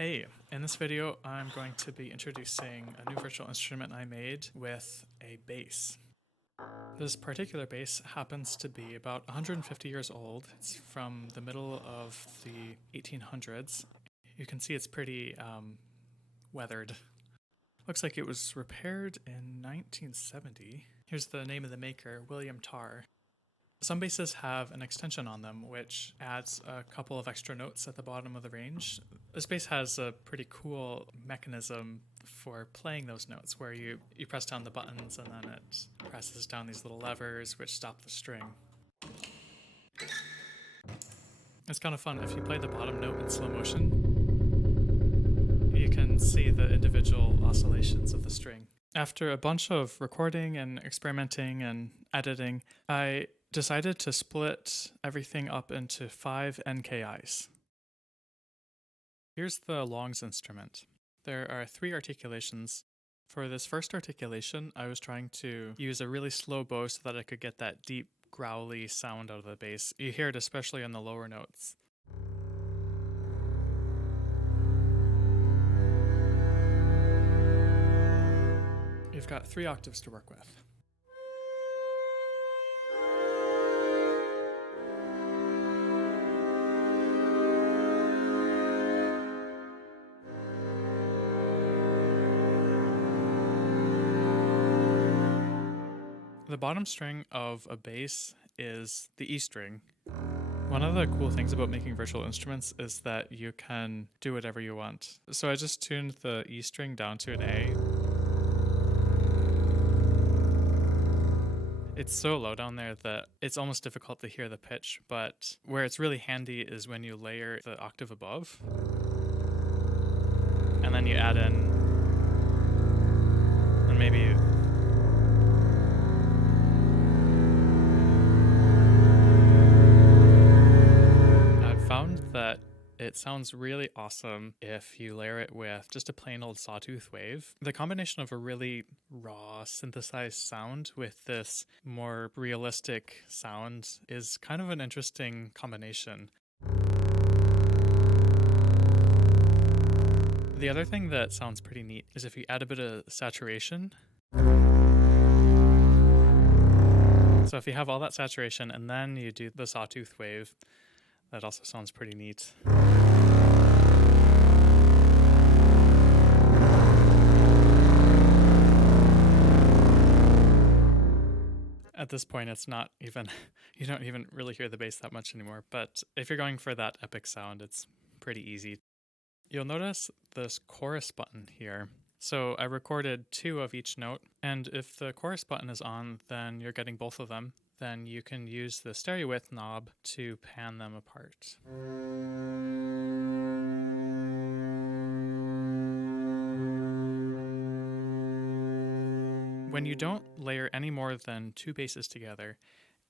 Hey, in this video I'm going to be introducing a new virtual instrument I made with a bass. This particular bass happens to be about 150 years old. It's from the middle of the 1800s. You can see it's pretty weathered. Looks like it was repaired in 1970. Here's the name of the maker, William Tarr. Some basses have an extension on them, which adds a couple of extra notes at the bottom of the range. This bass has a pretty cool mechanism for playing those notes, where you press down the buttons and then it presses down these little levers which stop the string. It's kind of fun. If you play the bottom note in slow motion, you can see the individual oscillations of the string. After a bunch of recording and experimenting and editing, I decided to split everything up into 5 NKIs. Here's the longs instrument. There are 3 articulations. For this first articulation, I was trying to use a really slow bow so that I could get that deep, growly sound out of the bass. You hear it especially on the lower notes. You've got 3 octaves to work with. The bottom string of a bass is the E string. One of the cool things about making virtual instruments is that you can do whatever you want. So I just tuned the E string down to an A. It's so low down there that it's almost difficult to hear the pitch, but where it's really handy is when you layer the octave above, and then you add in, and maybe that it sounds really awesome if you layer it with just a plain old sawtooth wave. The combination of a really raw synthesized sound with this more realistic sound is kind of an interesting combination. The other thing that sounds pretty neat is if you add a bit of saturation. So if you have all that saturation and then you do the sawtooth wave, that also sounds pretty neat. At this point, it's not even, you don't even really hear the bass that much anymore, but if you're going for that epic sound, it's pretty easy. You'll notice this chorus button here. So I recorded 2 of each note, and if the chorus button is on, then you're getting both of them. Then you can use the stereo width knob to pan them apart. When you don't layer any more than 2 basses together,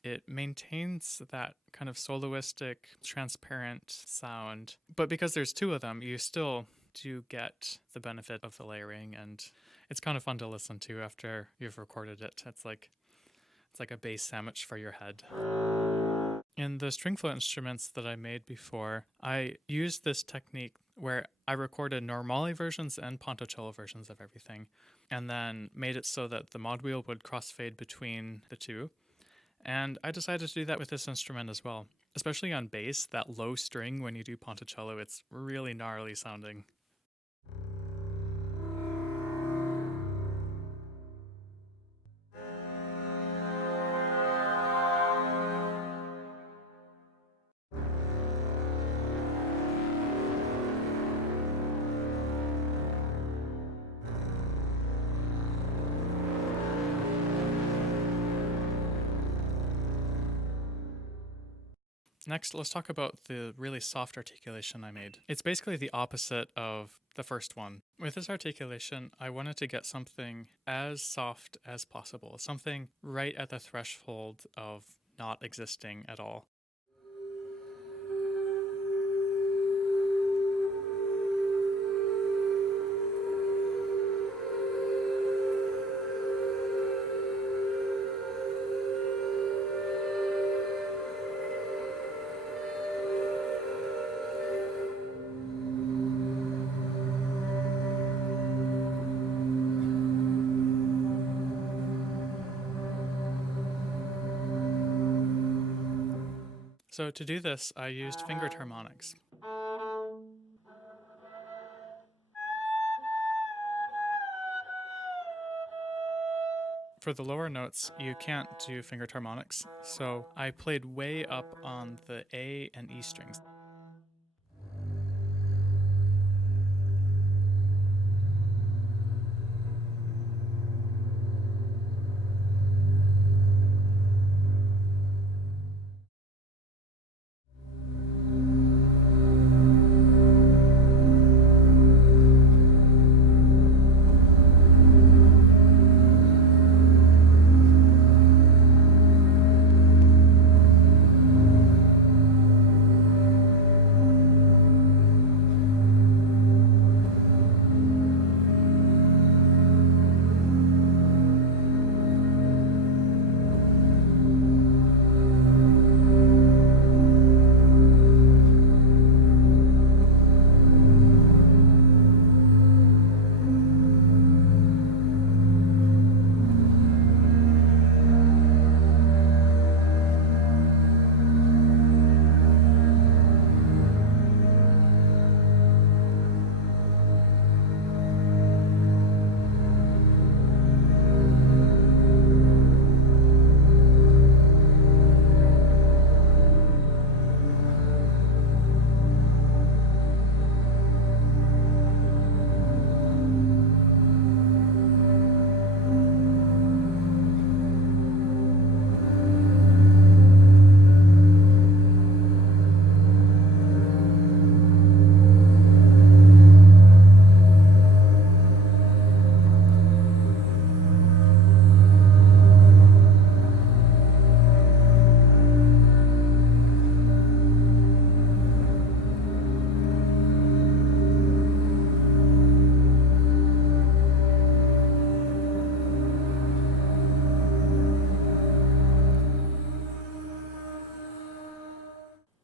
it maintains that kind of soloistic, transparent sound. But because there's 2 of them, you still do get the benefit of the layering, and it's kind of fun to listen to after you've recorded it. It's like a bass sandwich for your head. In the string float instruments that I made before, I used this technique where I recorded normale versions and pontocello versions of everything, and then made it so that the mod wheel would crossfade between the 2. And I decided to do that with this instrument as well. Especially on bass, that low string when you do pontocello, it's really gnarly sounding. Next, let's talk about the really soft articulation I made. It's basically the opposite of the first one. With this articulation, I wanted to get something as soft as possible, something right at the threshold of not existing at all. So to do this, I used fingered harmonics. For the lower notes, you can't do fingered harmonics, so I played way up on the A and E strings.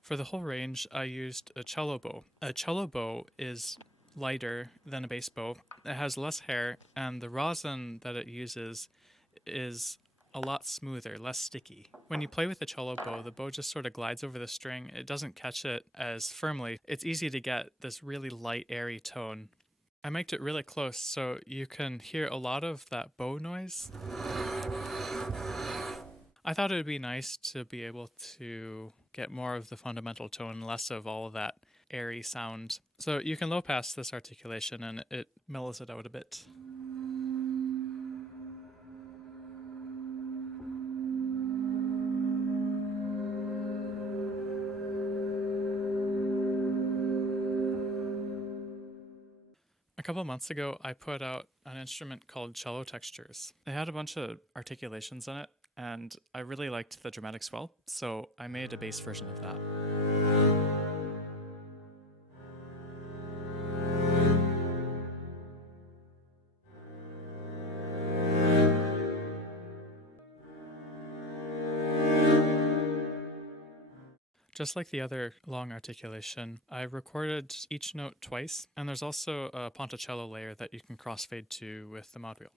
For the whole range, I used a cello bow. A cello bow is lighter than a bass bow. It has less hair, and the rosin that it uses is a lot smoother, less sticky. When you play with the cello bow, the bow just sort of glides over the string. It doesn't catch it as firmly. It's easy to get this really light, airy tone. I mic'd it really close so you can hear a lot of that bow noise. I thought it would be nice to be able to get more of the fundamental tone, less of all of that airy sound. So you can low pass this articulation and it mellows it out a bit. A couple months ago, I put out an instrument called Cello Textures. It had a bunch of articulations in it, and I really liked the dramatic swell, so I made a bass version of that. Just like the other long articulation, I recorded each note twice, and there's also a ponticello layer that you can crossfade to with the mod wheel.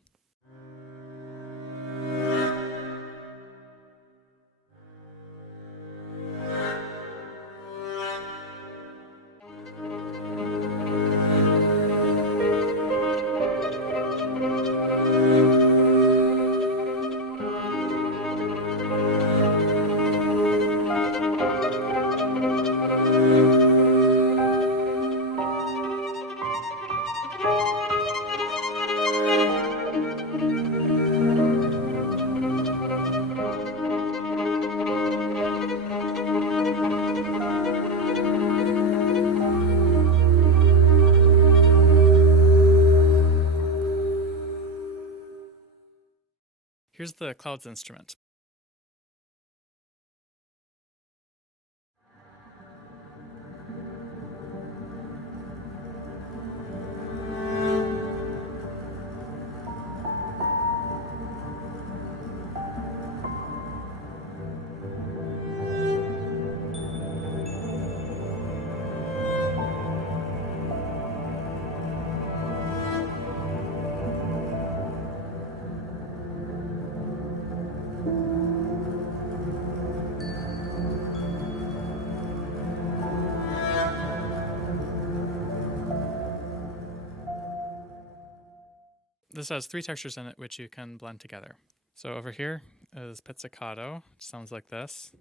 Here's the clouds instrument. this has 3 textures in it which you can blend together. So over here is pizzicato, which sounds like this.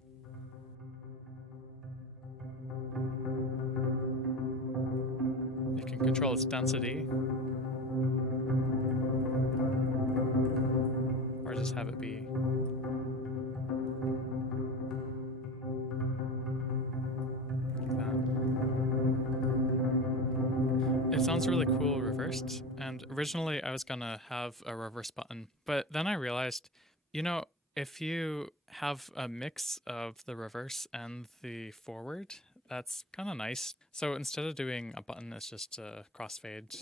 You can control its density, or just have it be. Like that. It sounds really cool reversed, and originally I was gonna have a reverse button, but then I realized, you know, if you have a mix of the reverse and the forward, that's kind of nice. So instead of doing a button, it's just a crossfade.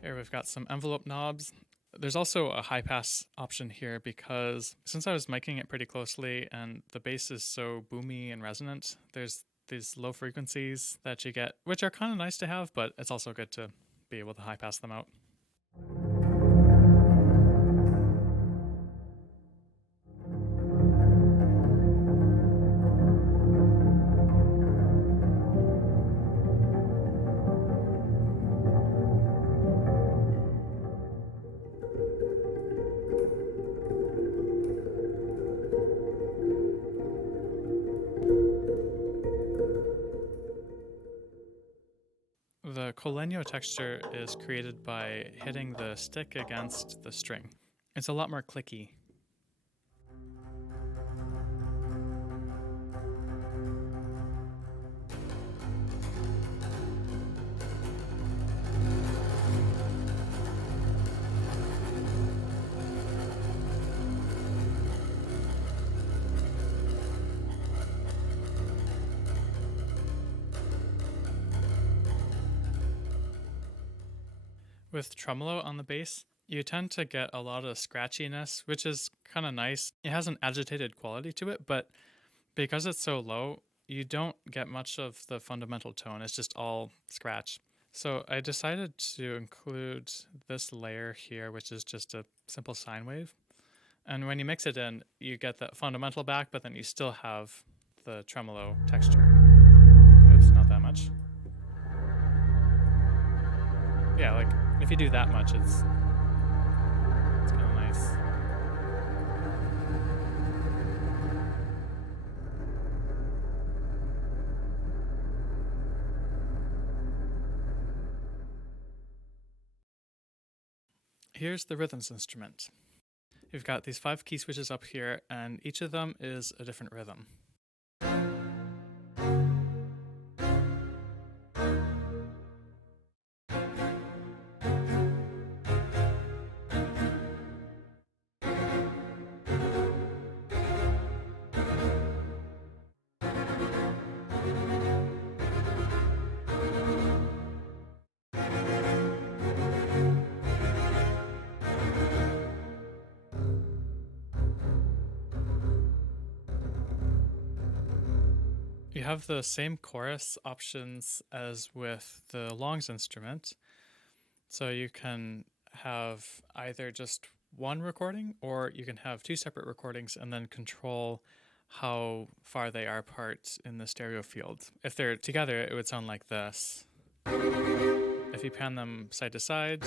Here we've got some envelope knobs. There's also a high pass option here because since I was miking it pretty closely and the bass is so boomy and resonant, there's these low frequencies that you get, which are kind of nice to have, but it's also good to be able to high pass them out. The Colenio texture is created by hitting the stick against the string. It's a lot more clicky. With tremolo on the bass, you tend to get a lot of scratchiness, which is kind of nice. It has an agitated quality to it, but because it's so low, you don't get much of the fundamental tone. It's just all scratch. So I decided to include this layer here, which is just a simple sine wave. And when you mix it in, you get the fundamental back, but then you still have the tremolo texture. Oops, not that much. Yeah, like if you do that much, it's kind of nice. Here's the rhythms instrument. You've got these 5 key switches up here, and each of them is a different rhythm. You have the same chorus options as with the longs instrument. So you can have either just one recording, or you can have 2 separate recordings and then control how far they are apart in the stereo field. If they're together, it would sound like this. If you pan them side to side,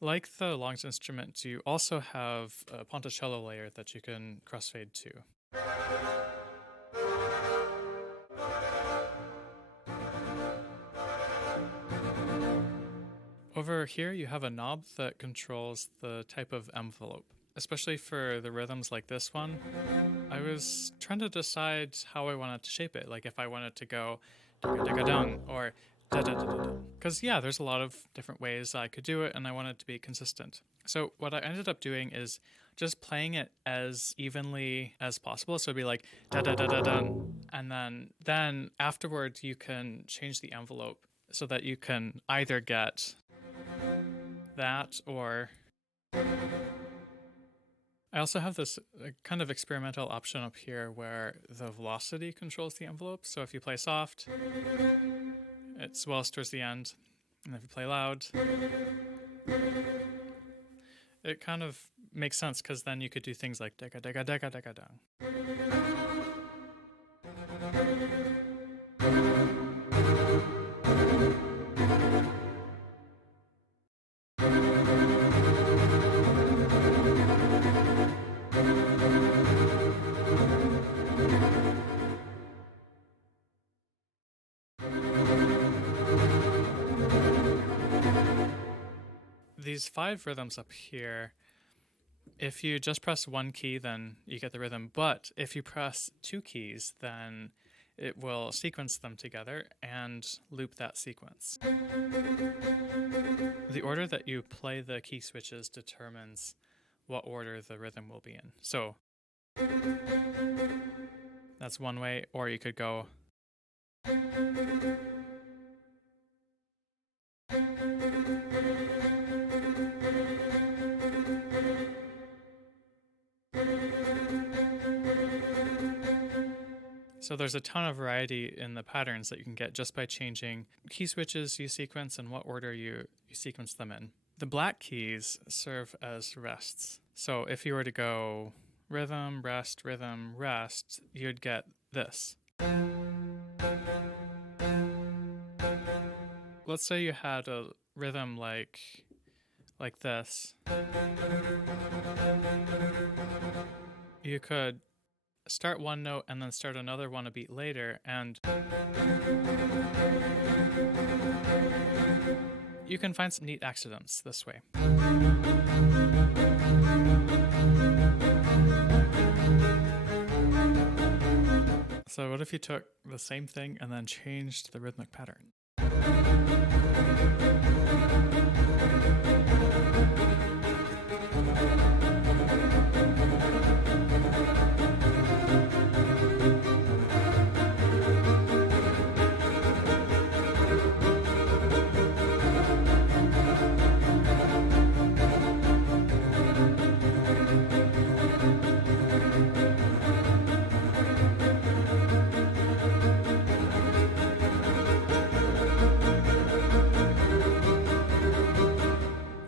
like the longs instrument, you also have a ponticello layer that you can crossfade to. Over here, you have a knob that controls the type of envelope. Especially for the rhythms like this one, I was trying to decide how I wanted to shape it. Like if I wanted to go da-ga-da-ga-dung or da-da-da-da-da. Because yeah, there's a lot of different ways I could do it, and I wanted it to be consistent. So what I ended up doing is just playing it as evenly as possible. So it'd be like da-da-da-da-dun. And then afterwards, you can change the envelope so that you can either get that, or I also have this kind of experimental option up here where the velocity controls the envelope. So if you play soft, it swells towards the end, and if you play loud, It kind of makes sense because then you could do things like dega dega dega dega dang. These 5 rhythms up here, if you just press one key, then you get the rhythm. But if you press 2 keys, then it will sequence them together and loop that sequence. The order that you play the key switches determines what order the rhythm will be in. So that's one way, or you could go. So there's a ton of variety in the patterns that you can get just by changing key switches you sequence and what order you sequence them in. The black keys serve as rests. So if you were to go rhythm, rest, you'd get this. Let's say you had a rhythm like this. You could start one note and then start another one a beat later, and you can find some neat accidents this way. So what if you took the same thing and then changed the rhythmic pattern?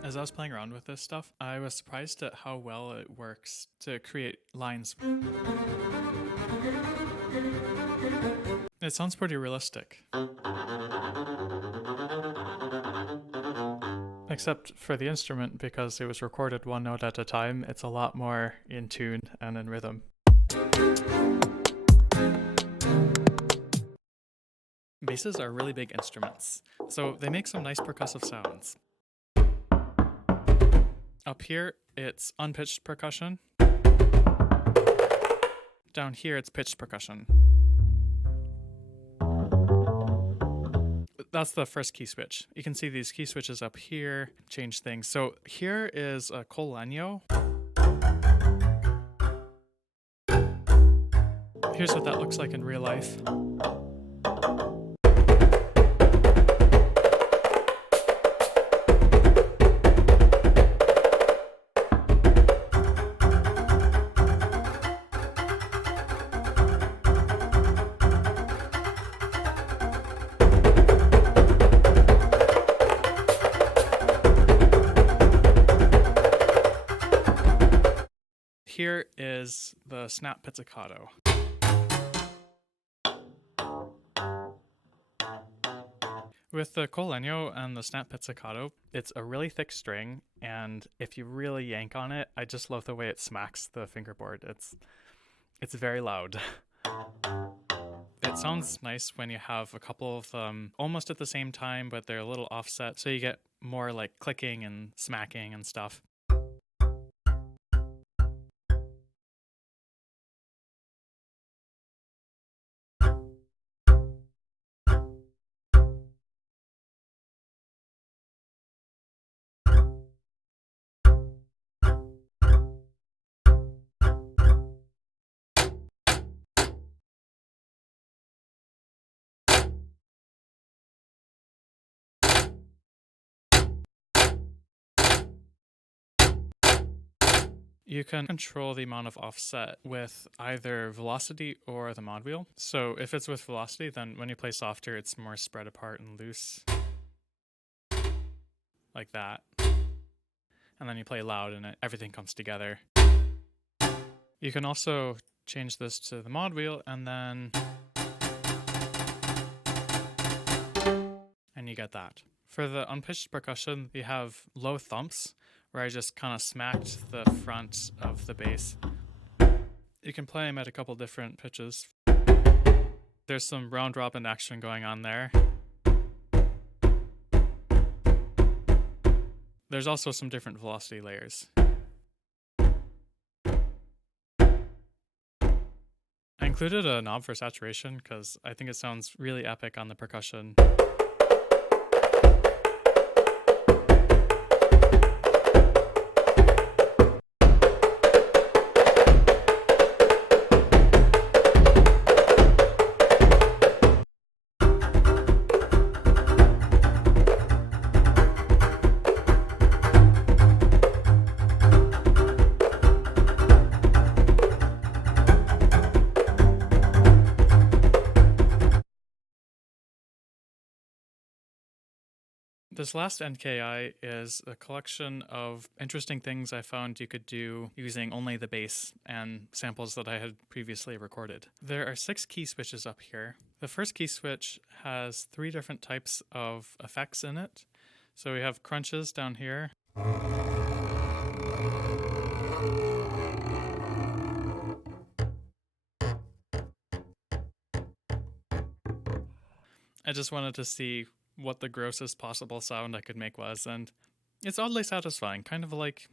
As I was playing around with this stuff, I was surprised at how well it works to create lines. It sounds pretty realistic. Except for the instrument, because it was recorded one note at a time, it's a lot more in tune and in rhythm. Basses are really big instruments, so they make some nice percussive sounds. Up here, it's unpitched percussion. Down here, it's pitched percussion. That's the first key switch. You can see these key switches up here change things. So here is a col legno. Here's what that looks like in real life. Here is the snap pizzicato. With the col legno and the snap pizzicato, it's a really thick string, and if you really yank on it, I just love the way it smacks the fingerboard. It's very loud. It sounds nice when you have a couple of them almost at the same time, but they're a little offset, so you get more like clicking and smacking and stuff. You can control the amount of offset with either velocity or the mod wheel. So if it's with velocity, then when you play softer, it's more spread apart and loose. Like that. and then you play loud and everything comes together. You can also change this to the mod wheel and you get that. For the unpitched percussion, you have low thumps, where I just kind of smacked the front of the bass. You can play them at a couple different pitches. There's some round robin action going on there. There's also some different velocity layers. I included a knob for saturation because I think it sounds really epic on the percussion. This last NKI is a collection of interesting things I found you could do using only the bass and samples that I had previously recorded. There are 6 key switches up here. The first key switch has 3 different types of effects in it. So we have crunches down here. I just wanted to see what the grossest possible sound I could make was, and it's oddly satisfying, kind of like,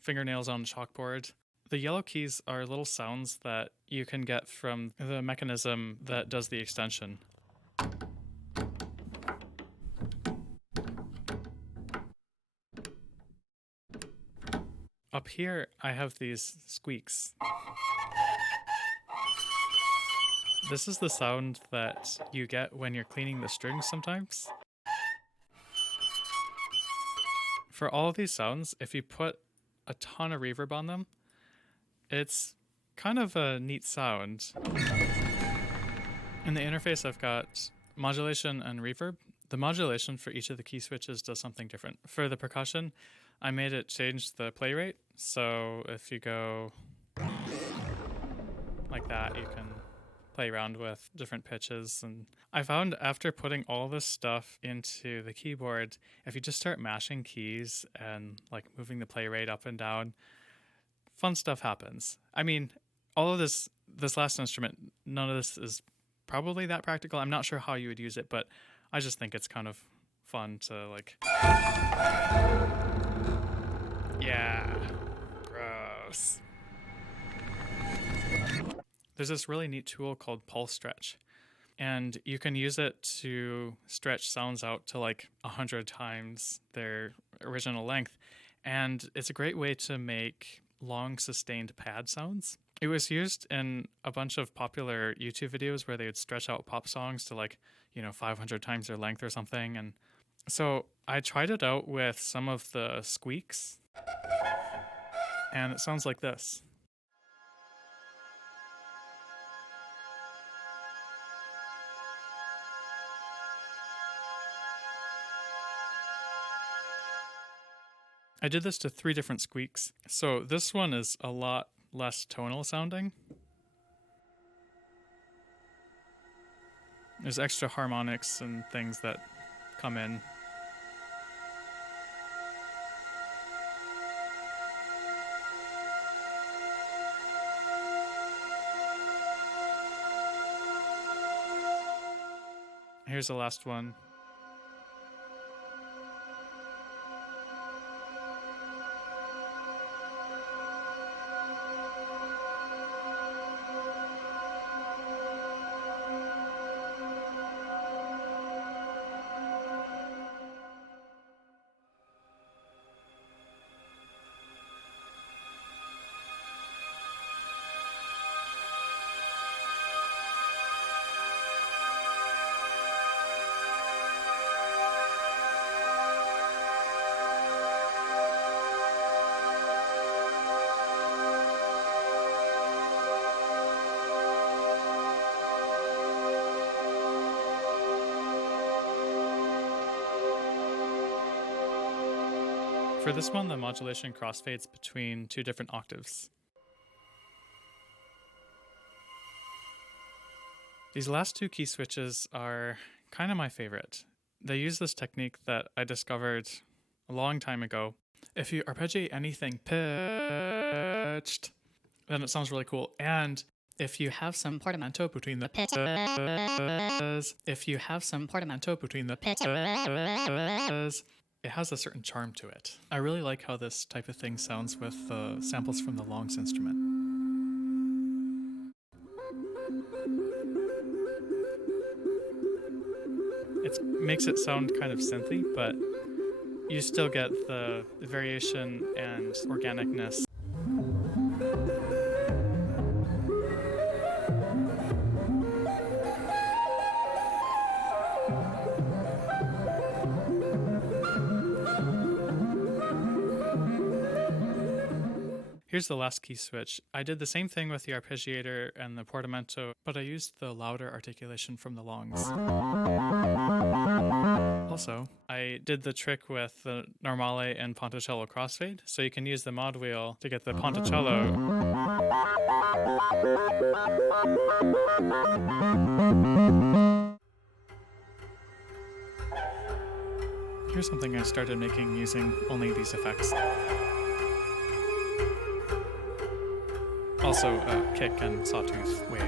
fingernails on a chalkboard. The yellow keys are little sounds that you can get from the mechanism that does the extension. Up here, I have these squeaks. This is the sound that you get when you're cleaning the strings sometimes. For all of these sounds, if you put a ton of reverb on them, it's kind of a neat sound. In the interface, I've got modulation and reverb. The modulation for each of the key switches does something different. For the percussion, I made it change the play rate. So if you go like that, you can play around with different pitches. And I found after putting all this stuff into the keyboard, if you just start mashing keys and like moving the play rate up and down, fun stuff happens. I mean, all of this last instrument, none of this is probably that practical. I'm not sure how you would use it, but I just think it's kind of fun to like, yeah, gross. There's this really neat tool called Pulse Stretch, and you can use it to stretch sounds out to like 100 times their original length, and it's a great way to make long sustained pad sounds. It was used in a bunch of popular YouTube videos where they would stretch out pop songs to like, 500 times their length or something. And so I tried it out with some of the squeaks, and it sounds like this. I did this to 3 different squeaks. So this one is a lot less tonal sounding. There's extra harmonics and things that come in. Here's the last one. For this one, the modulation crossfades between two different octaves. These last two key switches are kind of my favorite. They use this technique that I discovered a long time ago. If you arpeggiate anything pitched, then it sounds really cool. And if you have some portamento between the pitches, it has a certain charm to it. I really like how this type of thing sounds with the samples from the Longs instrument. It makes it sound kind of synthy, but you still get the variation and organicness. Here's the last key switch. I did the same thing with the arpeggiator and the portamento, but I used the louder articulation from the Longs. Also, I did the trick with the normale and ponticello crossfade, so you can use the mod wheel to get the ponticello. Here's something I started making using only these effects. Also a kick and sawtooth wave.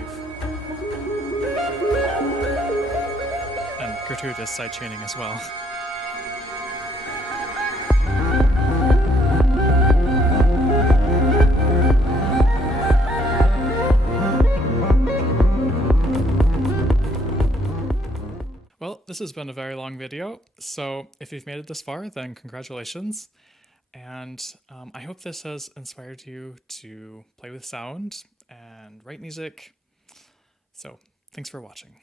And gratuitous sidechaining as well. Well, this has been a very long video, so if you've made it this far, then congratulations. And I hope this has inspired you to play with sound and write music. So thanks for watching.